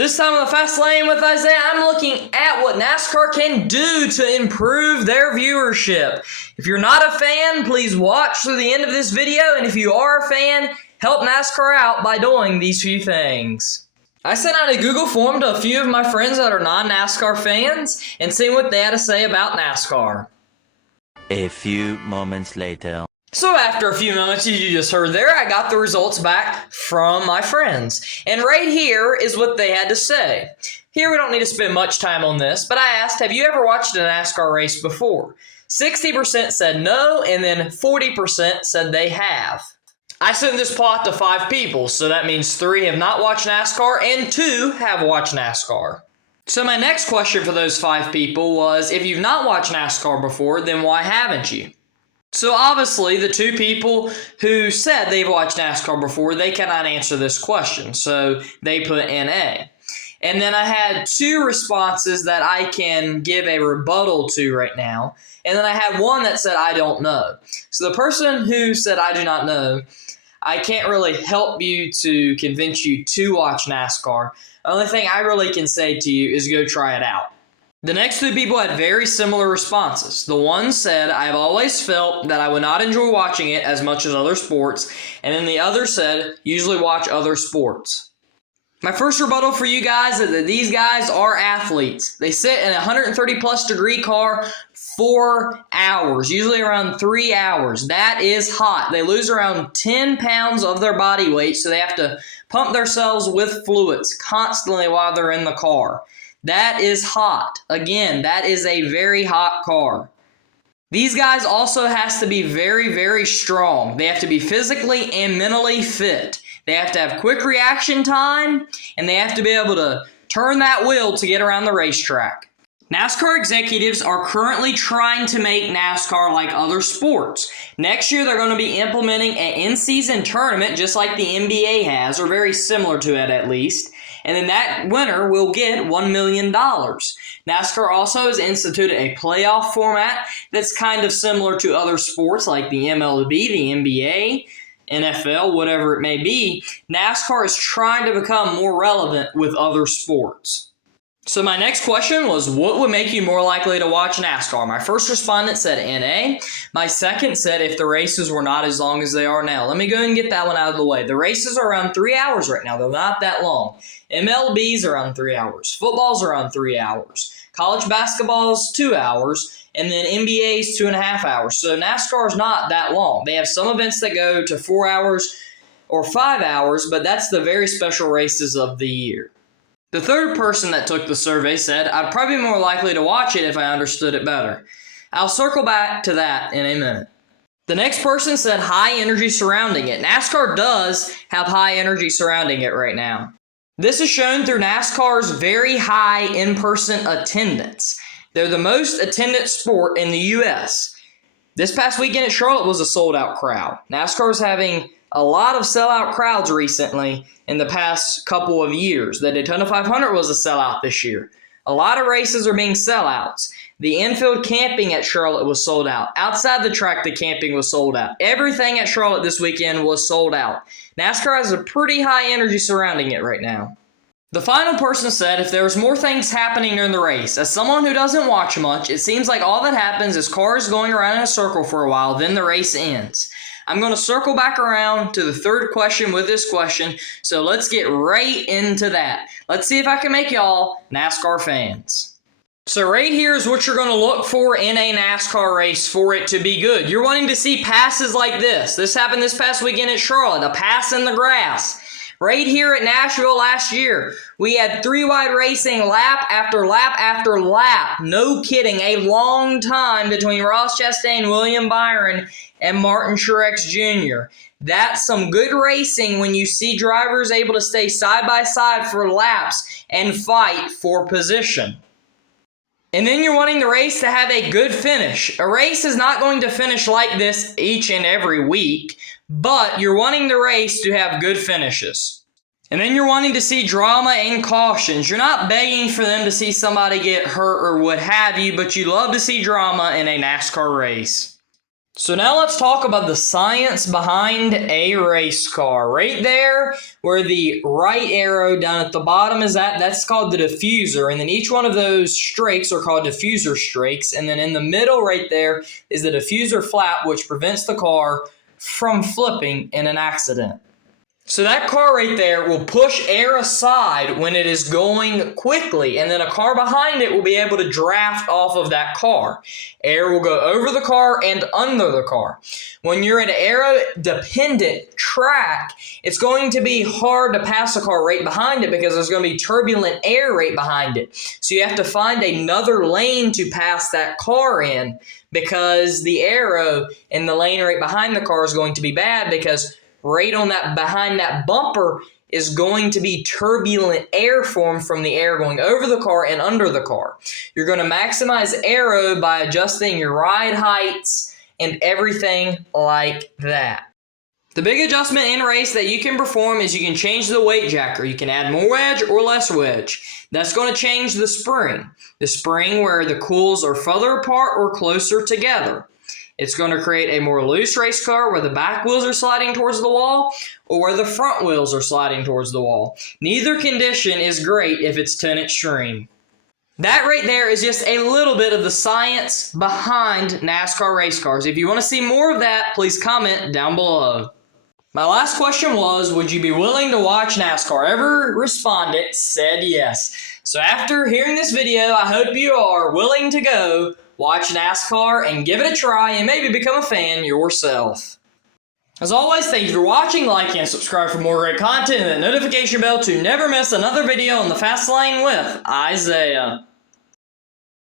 This time on the Fast Lane with Isaiah, I'm looking at what NASCAR can do to improve their viewership. If you're not a fan, please watch through the end of this video, and if you are a fan, help NASCAR out by doing these few things. I sent out a Google form to a few of my friends that are non-NASCAR fans and seen what they had to say about NASCAR. A few moments later. So after a few moments, as you just heard there, I got the results back from my friends. And right here is what they had to say. Here we don't need to spend much time on this, but I asked, have you ever watched a NASCAR race before? 60% said no, and then 40% said they have. I sent this plot to 5 people, so that means 3 have not watched NASCAR and 2 have watched NASCAR. So my next question for those 5 people was, if you've not watched NASCAR before, then why haven't you? So obviously, the 2 people who said they've watched NASCAR before, they cannot answer this question, so they put NA. And then I had 2 responses that I can give a rebuttal to right now, and then I had one that said I don't know. So the person who said I do not know, I can't really help you to convince you to watch NASCAR. The only thing I really can say to you is go try it out. The next 2 people had very similar responses. The one said, I've always felt that I would not enjoy watching it as much as other sports, and then the other said, usually watch other sports. My first rebuttal for you guys is that these guys are athletes. They sit in a 130 plus degree car 4 hours, usually around 3 hours. That is hot. They lose around 10 pounds of their body weight, so they have to pump themselves with fluids constantly while they're in the car. That is hot. Again, that is a very hot car. These guys also has to be very, very strong. They have to be physically and mentally fit. They have to have quick reaction time, and they have to be able to turn that wheel to get around the racetrack. NASCAR executives are currently trying to make NASCAR like other sports. Next year, they're going to be implementing an in-season tournament just like the NBA has, or very similar to it at least. And then that winner will get $1 million. NASCAR also has instituted a playoff format that's kind of similar to other sports like the MLB, the NBA, NFL, whatever it may be. NASCAR is trying to become more relevant with other sports. So my next question was, what would make you more likely to watch NASCAR? My first respondent said NA. My second said if the races were not as long as they are now. Let me go ahead and get that one out of the way. The races are around 3 hours right now. They're not that long. MLB's around 3 hours. Football's around 3 hours. College basketball's 2 hours. And then NBA's 2.5 hours. So NASCAR's not that long. They have some events that go to 4 hours or 5 hours, but that's the very special races of the year. The third person that took the survey said, I'd probably be more likely to watch it if I understood it better. I'll circle back to that in a minute. The next person said high energy surrounding it. NASCAR does have high energy surrounding it right now. This is shown through NASCAR's very high in-person attendance. They're the most attended sport in the U.S. This past weekend at Charlotte was a sold-out crowd. NASCAR is having a lot of sellout crowds recently in the past couple of years. The Daytona 500 was a sellout this year. A lot of races are being sellouts. The infield camping at Charlotte was sold out. Outside the track, the camping was sold out. Everything at Charlotte this weekend was sold out. NASCAR has a pretty high energy surrounding it right now. The final person said if there was more things happening during the race, as someone who doesn't watch much, it seems like all that happens is cars going around in a circle for a while, then the race ends. I'm going to circle back around to the third question with this question, so let's get right into that. Let's see if I can make y'all NASCAR fans. So right here is what you're going to look for in a NASCAR race for it to be good. You're wanting to see passes like this. This happened this past weekend at Charlotte, a pass in the grass. Right here at Nashville last year, we had 3-wide racing lap after lap after lap. No kidding, a long time between Ross Chastain, William Byron, and Martin Truex Jr. That's some good racing when you see drivers able to stay side by side for laps and fight for position. And then you're wanting the race to have a good finish. A race is not going to finish like this each and every week, but you're wanting the race to have good finishes. And then you're wanting to see drama and cautions. You're not begging for them to see somebody get hurt or what have you, but you love to see drama in a NASCAR race. So now let's talk about the science behind a race car. Right there, where the right arrow down at the bottom is at, that's called the diffuser. And then each one of those strakes are called diffuser strakes. And then in the middle right there is the diffuser flap, which prevents the car from flipping in an accident. So that car right there will push air aside when it is going quickly, and then a car behind it will be able to draft off of that car. Air will go over the car and under the car. When you're in an aero-dependent track, it's going to be hard to pass a car right behind it because there's going to be turbulent air right behind it. So you have to find another lane to pass that car in because the aero in the lane right behind the car is going to be bad because right on that behind that bumper is going to be turbulent air formed from the air going over the car and under the car. You're going to maximize aero by adjusting your ride heights and everything like that. The big adjustment in race that you can perform is you can change the weight jacker. You can add more wedge or less wedge. That's going to change the spring. The spring where the cools are further apart or closer together. It's going to create a more loose race car where the back wheels are sliding towards the wall or where the front wheels are sliding towards the wall. Neither condition is great if it's 10 extreme. That right there is just a little bit of the science behind NASCAR race cars. If you want to see more of that, please comment down below. My last question was, would you be willing to watch NASCAR? Every respondent said yes. So after hearing this video, I hope you are willing to go watch NASCAR and give it a try and maybe become a fan yourself. As always, thank you for watching, like and subscribe for more great content and the notification bell to never miss another video on the Fast Lane with Isaiah.